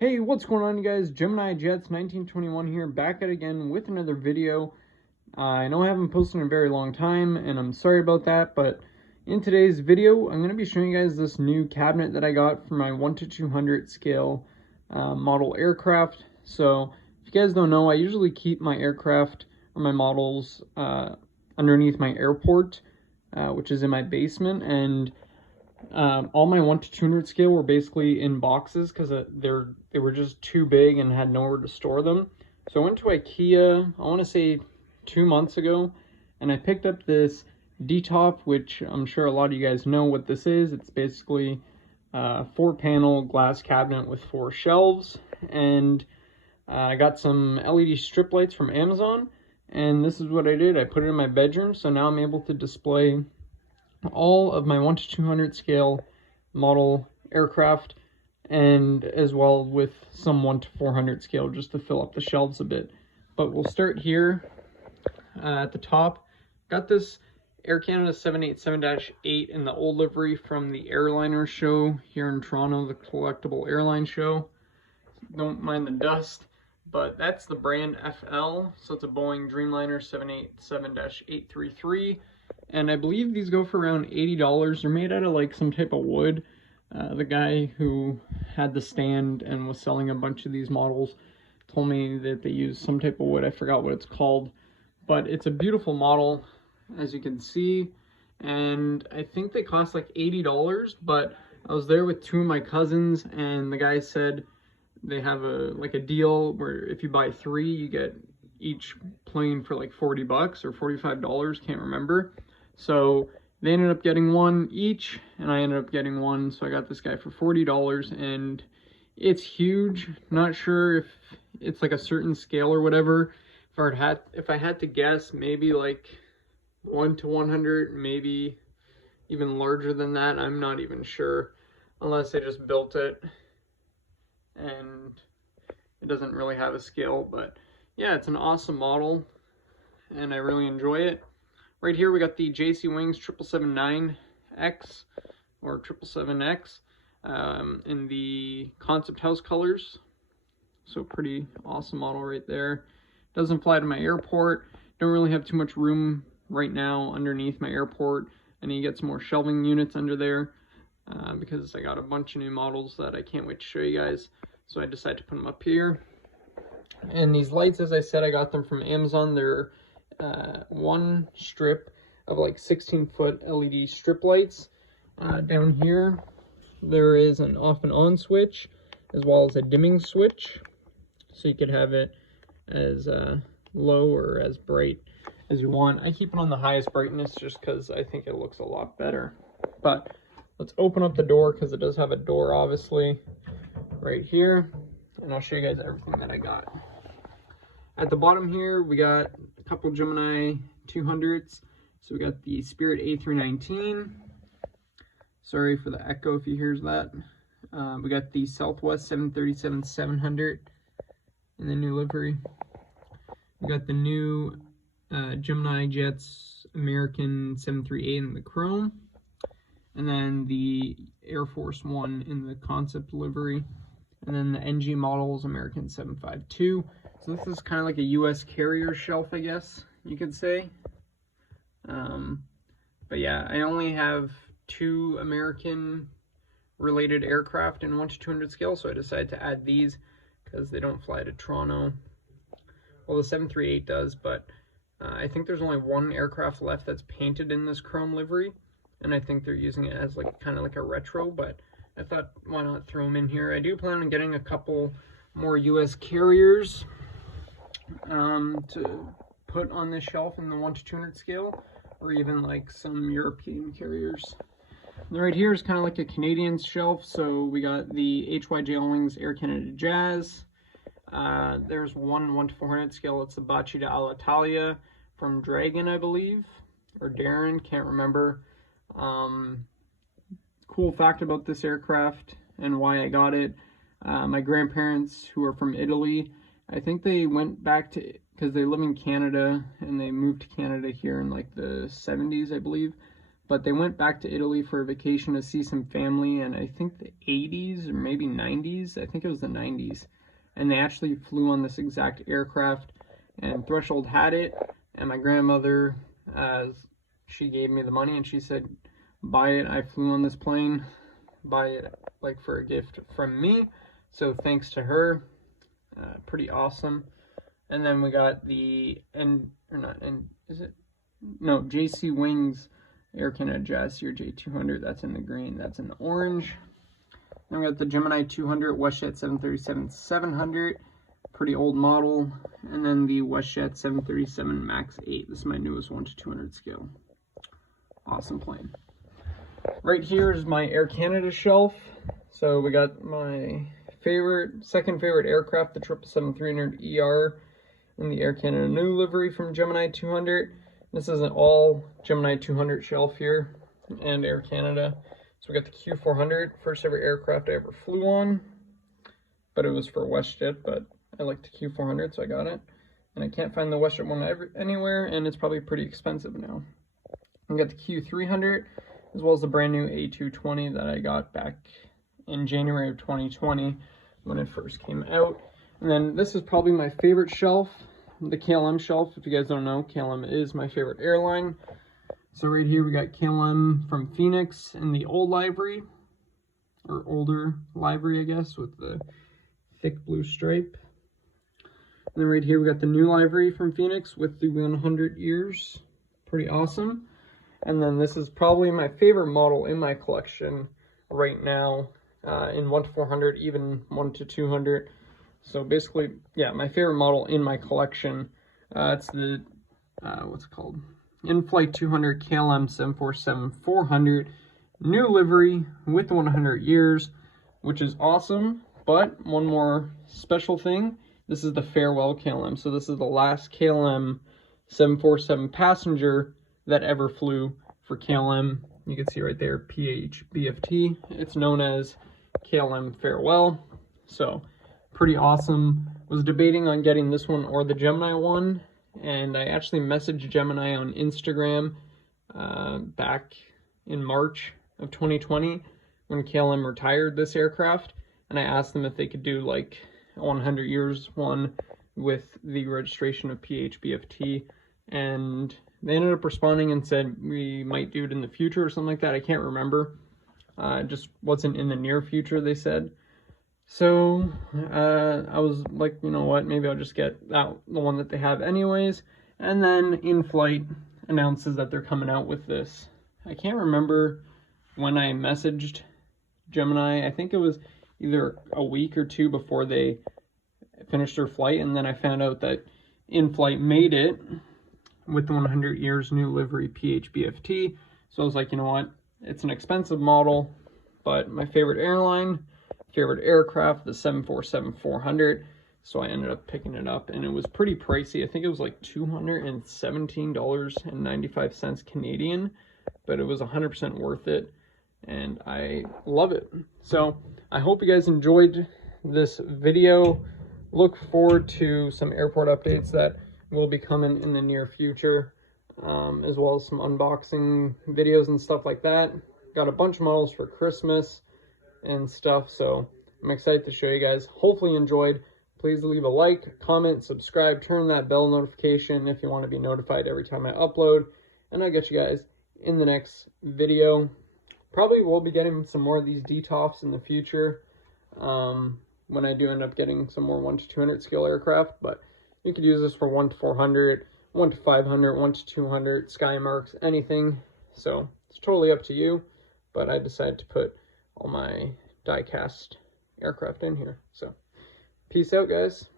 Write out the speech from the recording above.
Hey, what's going on, you guys? Gemini Jets 1921 here, back at again with another video. I know I haven't posted in a very long time, and I'm sorry about that, but in today's video, I'm going to be showing you guys this new cabinet that I got for my 1:200 scale model aircraft. So, if you guys don't know, I usually keep my aircraft or my models underneath my airport, which is in my basement, and all my 1:200 scale were basically in boxes because they were just too big and had nowhere to store them. So I went to IKEA, I want to say 2 months ago, and I picked up this D-top, which I'm sure a lot of you guys know what this is. It's basically a 4-panel glass cabinet with 4 shelves, and I got some LED strip lights from Amazon, and this is what I did. I put it in my bedroom, so now I'm able to display all of my 1:200 scale model aircraft, and as well with some 1:400 scale just to fill up the shelves a bit. But we'll start here at the top. Got this Air Canada 787-8 in the old livery from the Airliner show here in Toronto, the collectible airline show. Don't mind the dust, but that's the brand FL, so it's a Boeing Dreamliner 787-833. And I believe these go for around $80. They're made out of like some type of wood. The guy who had the stand and was selling a bunch of these models told me that they use some type of wood. I forgot what it's called, but it's a beautiful model, as you can see. And I think they cost like $80, but I was there with 2 of my cousins, and the guy said they have a deal where if you buy 3, you get each plane for like $40 or $45, can't remember. So they ended up getting 1 each, and I ended up getting 1. So I got this guy for $40, and it's huge. Not sure if it's like a certain scale or whatever. If I had to guess, maybe like 1:100, maybe even larger than that. I'm not even sure, unless they just built it and it doesn't really have a scale. But yeah, it's an awesome model, and I really enjoy it. Right here we got the JC Wings 777-9X or 777X in the Concept House colors. So pretty awesome model right there. Doesn't fly to my airport. Don't really have too much room right now underneath my airport. I need to get some more shelving units under there because I got a bunch of new models that I can't wait to show you guys. So I decided to put them up here. And these lights, as I said, I got them from Amazon. They're 1 strip of like 16-foot LED strip lights. Down here there is an off and on switch, as well as a dimming switch, so you could have it as low or as bright as you want. I keep it on the highest brightness just because I think it looks a lot better. But let's open up the door, because it does have a door obviously right here, and I'll show you guys everything that I got. At the bottom here, we got a couple Gemini 200s. So we got the Spirit A319. Sorry for the echo if you hear that. We got the Southwest 737-700 in the new livery. We got the new Gemini Jets American 738 in the chrome. And then the Air Force One in the concept livery. And then the NG models American 752. So this is kind of like a U.S. carrier shelf, I guess you could say. But yeah, I only have 2 American related aircraft in 1:200 scale, so I decided to add these because they don't fly to Toronto. Well, the 738 does, but I think there's only 1 aircraft left that's painted in this chrome livery, and I think they're using it as like kind of like a retro, but I thought, why not throw them in here? I do plan on getting a couple more U.S. carriers to put on this shelf in the 1:200 scale, or even like some European carriers. And right here is kind of like a Canadian shelf, so we got the HYJ Wings Air Canada Jazz. There's 1 1:400 scale. It's the Baci d'Alitalia from Dragon, I believe, or Darren, can't remember. Cool fact about this aircraft and why I got it. My grandparents, who are from Italy, I think they went back to, because they live in Canada, and they moved to Canada here in like the 70s, I believe. but they went back to Italy for a vacation to see some family in, I think, the 80s or maybe 90s. I think it was the 90s. And they actually flew on this exact aircraft, and Threshold had it, and my grandmother, she gave me the money and she said, buy it. I flew on this plane, buy it like for a gift from me. So thanks to her, pretty awesome. And then we got the JC Wings Air Canada Jazz J200. That's in the green, that's in the orange. Then we got the Gemini 200 Westjet 737-700, pretty old model. And then the Westjet 737 MAX 8. This is my newest 1/200 scale. Awesome plane. Right here is my Air Canada shelf. So we got my second favorite aircraft, the 777-300ER, in the Air Canada new livery from Gemini 200. This is an all Gemini 200 shelf here and Air Canada. So we got the Q400, first ever aircraft I ever flew on, but it was for Westjet, but I like the Q400, so I got it. And I can't find the Westjet one anywhere, and it's probably pretty expensive now. We got the Q300, as well as the brand new A220 that I got back in January of 2020 when it first came out. And then this is probably my favorite shelf, the KLM shelf. If you guys don't know, KLM is my favorite airline. So right here we got KLM from Phoenix in the old livery, or older livery, I guess, with the thick blue stripe. And then right here we got the new livery from Phoenix with the 100 years. Pretty awesome. And then this is probably my favorite model in my collection right now, in 1/400, even 1/200. So basically, yeah, my favorite model in my collection. It's the, what's it called? In-Flight 200 KLM 747-400, new livery with 100 years, which is awesome. But one more special thing, this is the farewell KLM. So this is the last KLM 747 passenger that ever flew for KLM. You can see right there, PHBFT. It's known as KLM Farewell. So pretty awesome. Was debating on getting this one or the Gemini one, and I actually messaged Gemini on Instagram back in March of 2020 when KLM retired this aircraft, and I asked them if they could do like a 100 years one with the registration of PHBFT, and they ended up responding and said we might do it in the future or something like that. I can't remember. It just wasn't in the near future, they said. So I was like, you know what, maybe I'll just get the one that they have anyways. And then In-Flight announces that they're coming out with this. I can't remember when I messaged Gemini. I think it was either a week or two before they finished their flight, and then I found out that In-Flight made it with the 100 years new livery PHBFT. So I was like, you know what, it's an expensive model, but my favorite airline, favorite aircraft, the 747-400. So I ended up picking it up, and it was pretty pricey. I think it was like $217.95 Canadian, but it was 100% worth it, and I love it. So I hope you guys enjoyed this video. Look forward to some airport updates that will be coming in the near future, as well as some unboxing videos and stuff like that. Got a bunch of models for Christmas and stuff, so I'm excited to show you guys. Hopefully you enjoyed. Please leave a like, comment, subscribe, turn that bell notification if you want to be notified every time I upload, and I'll get you guys in the next video. Probably will be getting some more of these DTOFs in the future, when I do end up getting some more 1/200 scale aircraft, but you could use this for 1/400, 1/500, 1/200, Skymarks, anything. So it's totally up to you, but I decided to put all my die-cast aircraft in here. So peace out, guys.